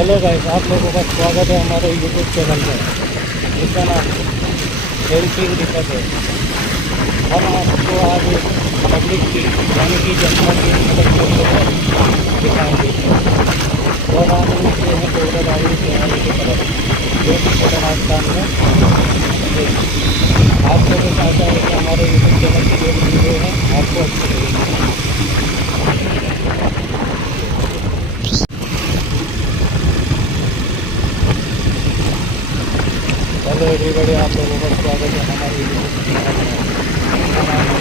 Hello guys, आप लोगों का स्वागत है हमारे यूट्यूब चैनल पर, जिसका नाम हेल्पिंग दीपक है। हम आपको आज पब्लिक की यानी कि जनता की मदद करते हुए दिखाएंगे और हम निकले हैं दौलताबादी शहर की तरफ, जो कि छोटा राजस्थान में है। आप लोगों को आशा है कि हमारे यूट्यूब चैनल की जो भी वीडियो है आपको अच्छी लगेगी। हेलो एवरीबॉडी, आप लोगों का स्वागत है हमारे यूट्यूब चैनल में। जिसका नाम है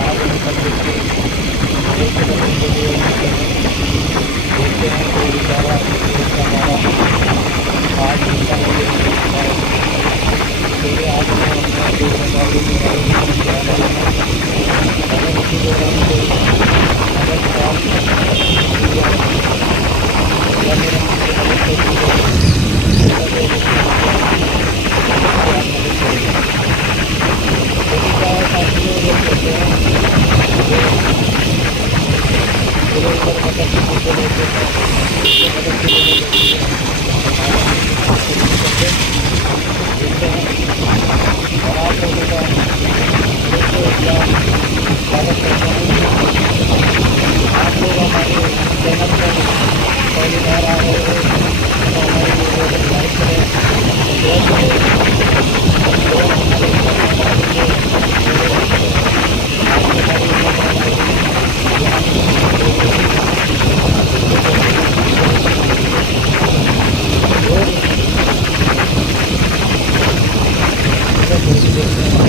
आज हम पब्लिक की एक वीडियो बनाते हैं। देखते हैं कोई बेचारा हमारा आज जिसका मुझे नहीं मिलता है, क्योंकि आज मैं अपने दौलताबादी के बारे में तरफ जा रहा हूँ। अगर इसी दौरान कोई मदद प्राप्त की जाए या मेरा मुझसे मदद कर दी जाए तो मैं लोगों से उसकी आप मदद करेंगे। क्योंकि क्या है, काफ़ी लोग कहते हैं जो इधर उधर मदद मुझसे लेते हैं, उससे मदद की जरूरत होती है। आज हम उनकी मदद को शुरू करके देखते हैं और आप लोगों का फिर से एक बार स्वागत करता हूँ। आप लोग हमारे चैनल पर पहली बार आ रहे हो तो हमारी वीडियो को लाइक करें, शेयर करें और हमारे इंस्टाग्राम आईडी को फॉलो भी करें। आपको हमारी इंस्टाग्राम आईडी यहाँ नीचे दिख रही होगी, उसको जल्दी जल्दी फॉलो कर लीजिए और इधर जल्दी देखते हैं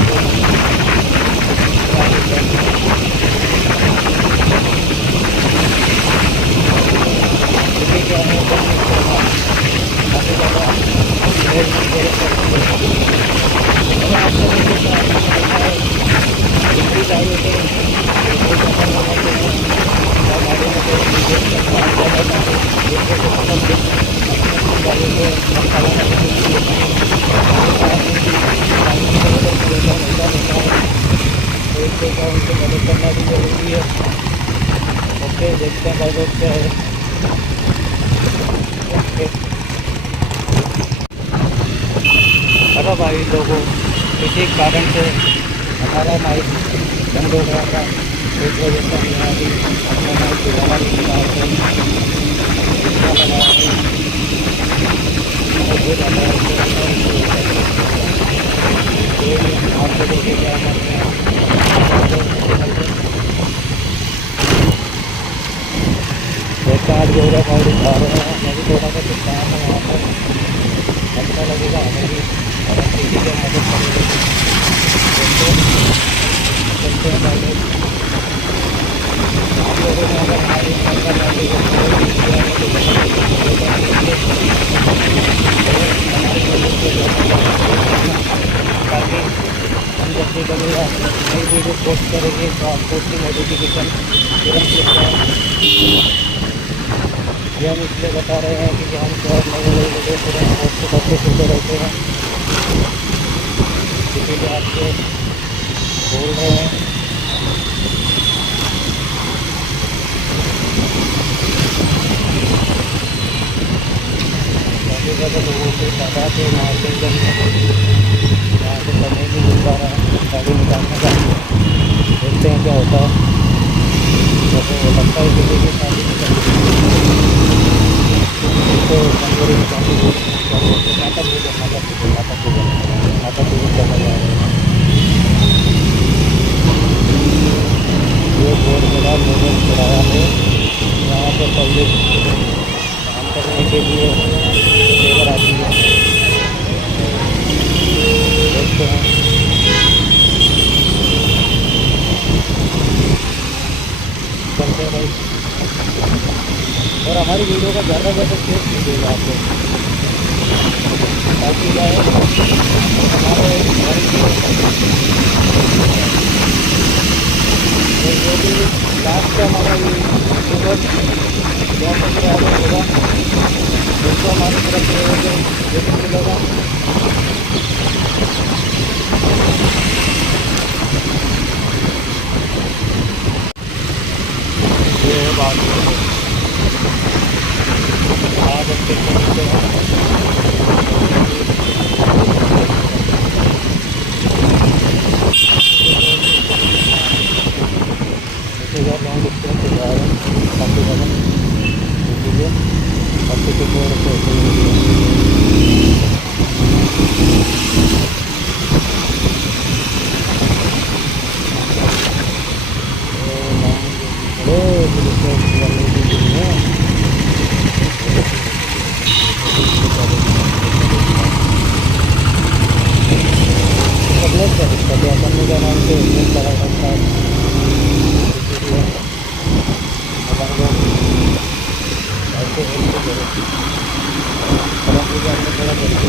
आगे क्या करना है। क्योंकि क्या है, पब्लिक के पास काफ़ी ज़्यादा हेल्प की ज़रूरत पड़ती है। अगर आप लोगों को देखा है दिल्ली जाइए तो कोई सफ़र में होते हैं या गाड़ी में कोई डीजल का खराब हो जाता है, जिससे कुछ पब्लिक अपनी गाड़ी को अच्छा लगाने के लिए उनके पास उनकी टाइम की ज़रूरत हमेशा रहता है, तो इससे क्या उनकी मदद करना भी ज़रूरी है। ओके, देखते हैं भाई लोग क्या है। ओके, अगर भाई लोगों किसी कारण से हमारा माइक बंद हो गया था, इस वजह से हमने अभी अपना माइक दोबारा निकाल कर दूसरा लगाया है और जो ज़्यादा उससे अच्छा इससे होता है। कोई नहीं, आप लोगों के क्या मन में चैनल पर देखते आज गौरव भाई दिखा रहे हैं। मैं भी थोड़ा सा कुछ काम है वहाँ पर, अच्छा लगेगा हमें भी अगर किसी को मदद करेंगे तो। चलते हैं भाई लोग। आप लोगों ने अगर हमारी इंस्टाग्राम आईडी को फॉलो नहीं किया है तो जल्दी जल्दी फॉलो कर लीजिए और हमारी वीडियो को ज़्यादा से ज़्यादा शेयर करना, ताकि हम जब भी कभी नई वीडियो पोस्ट करेंगे तो आपको उसकी नोटिफिकेशन तुरंत मिल जाए। ये हम इसलिए बता रहे हैं कि हम और नई नई वीडियो तुरंत पोस्ट करते फिरते रहते हैं, इसीलिए आपसे बोल रहे हैं। काफ़ी ज़्यादा लोगों की तादाद है मार्केट में, यहाँ से समय नहीं मिल पा रहा है गाड़ी निकालने का। देखते हैं क्या होता है। जैसे वो लगता है किसी की शादी में तो जनवरी में काफ़ी लोग क्या बोलते हैं माता पूजन करने जा रहे हैं। ये बोर्ड मेरा लोगों किराया है, यहाँ पर पब्लिक काम करने के लिए लेकर आती है। देखते हैं चलते हैं भाई। और हमारी वीडियो का ज़्यादा से ज़्यादा शेयर कीजिएगा आप लोग, ताकि क्या है हमारे घर के जो भी लास्ट का हमारा ये यूट्यूबर जो सब्सक्राइबर होगा उसको हमारी तरफ से गिफ्ट मिलेगा। ये बात महाबलपुर के नीचे है। जैसे यार लॉन्ग डिस्टेंस से जा रहे हैं काफ़ी ज़्यादा, इसीलिए काफ़ी के थोड़ा सा करने का नाम से बड़ा करता है, इसीलिए अपन को ऐसे हेल्प करो करंट भी हमने थोड़ा जल्दी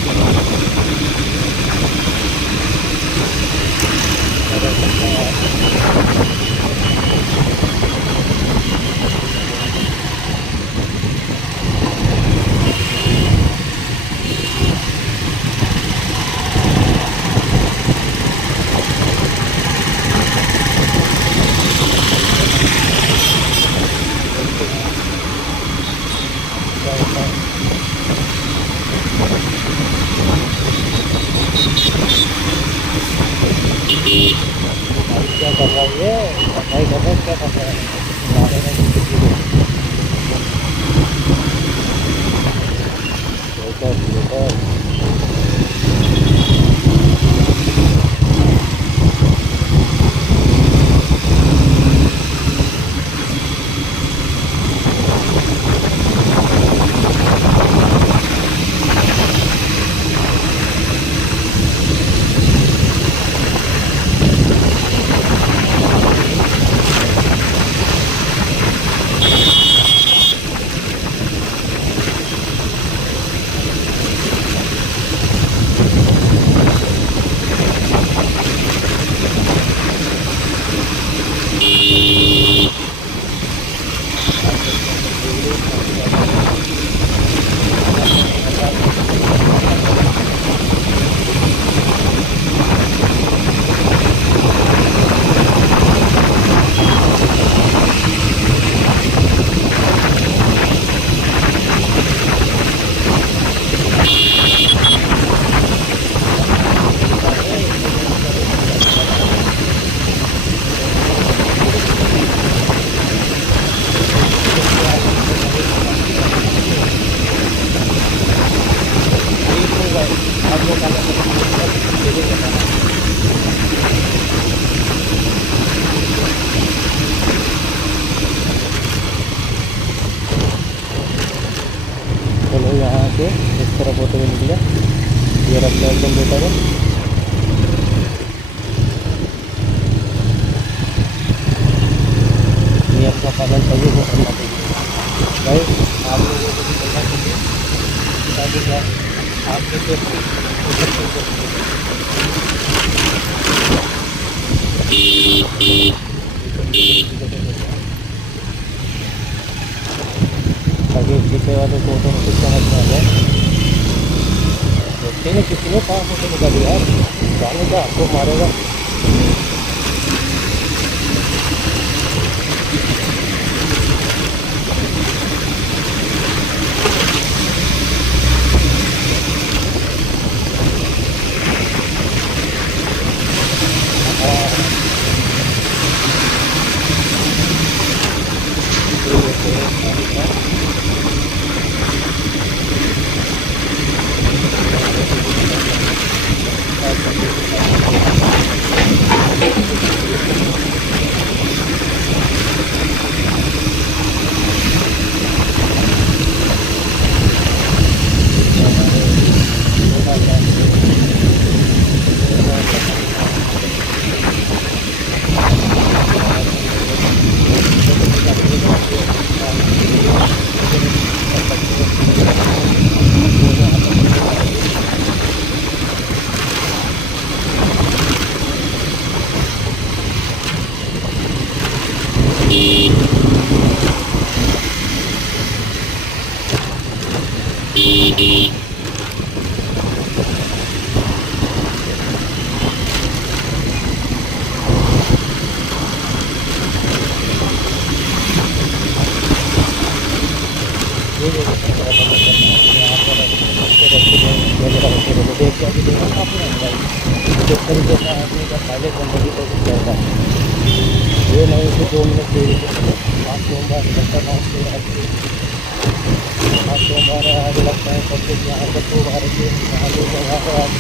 क्या कर रहा है ये भाई, कर रहा है क्या कर रहा है मारे नहीं किसी को चलो यहाँ से इस तरफ होते हुए निकले, ये रास्ता एकदम बेटर है। नियम का पालन चाहिए, वो करना चाहिए भाई। आप लोगों को भी करना चाहिए ताकि क्या आपके ताकि पीछे वाले को ऑटोमेटिक समझ में आ जाए। देखते हैं किसी ने कहाँ फोटो निकाली यार, जाने का आपको मारेगा। ये देखो कैसा पता करना है अपने यहाँ पर रेस्टोरेंट वगैरह होते रहते देख के अभी देखो काफ़ी महंगाई जिस तरीके से आदमी का फायदे करने की कोशिश करता है। ये नहीं कि 2 मिनट देरी से चलो। आज सोमवार लगता है आज सोमवार है, आज लगता है सब कुछ यहाँ पर 2 बार के यहाँ लोग जगह पर आज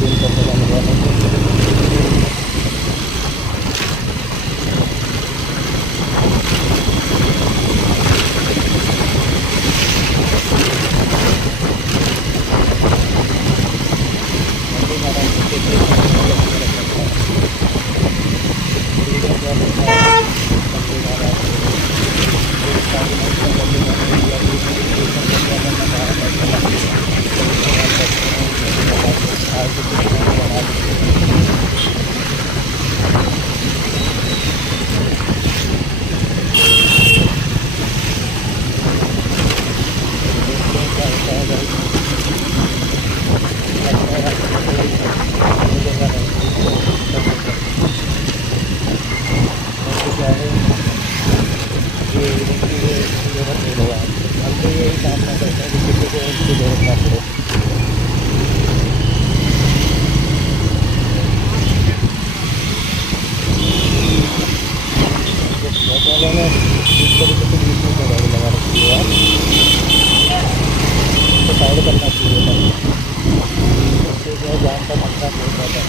दिन का पता नहीं हुआ नहीं। वालों ने इस तरीके से बीच में गाड़ी लगा रखी है यार, तो साइड करना चाहिए था। उससे जो है जान का खतरा बहुत ज़्यादा है।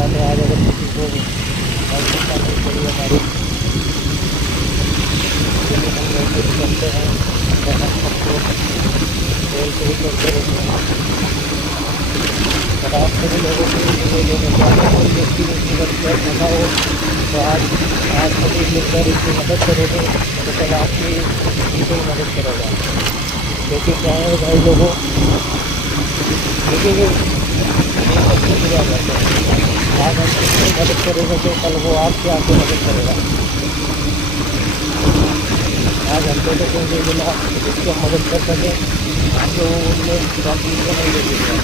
आज अगर किसी को हमारी हम लोग करते हैं तो हम सबको खेल से ही करते रहते हैं। और आप सभी लोगों को ये लेने जाना और व्यक्ति मजा हो तो आज सभी मिलकर इसकी मदद करोगे तो कल आपकी कोई मदद करेगा। क्योंकि क्या है भाई लोगों, देखिए बुरा जाता है। आज हम किसी मदद करेंगे तो कल वो आपके आके मदद करेगा। आज हमको तो कोई नहीं मिला जिसको मदद कर सके, आगे वो उनमें बाकी को नहीं दे देगा,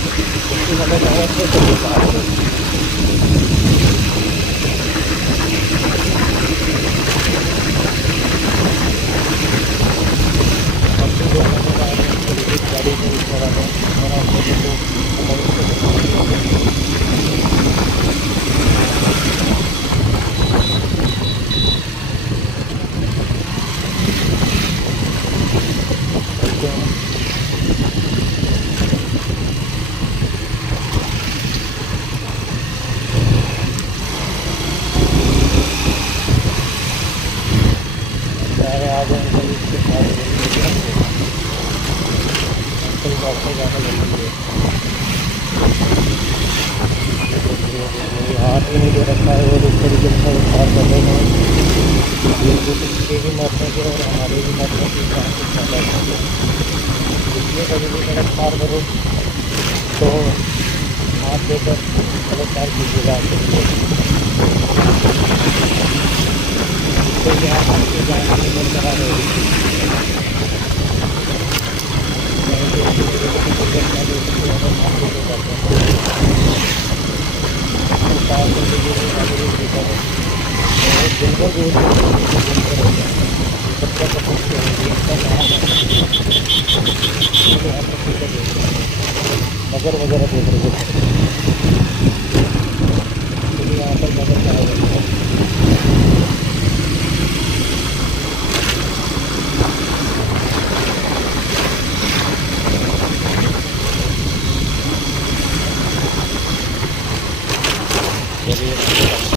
उसकी मदद अवश्य करेगा आपको। गाड़ी में इस तरह में और आप लोगों को मदद आ जाएंगे इसके साथ आपको ज़्यादा जरूरी है। हाथ भी नहीं दे रखा है और इस तरीके से पार कर रहे हैं। किसी भी मरने के और हमारे भी मरने की चांसेस ज़्यादा है। इसलिए कभी भी सड़क पार करो तो हाथ देकर सड़क पार कीजिएगा। तो यहाँ आपकी जान की बरकरार रहेगी। नगर वगैरह देख रहे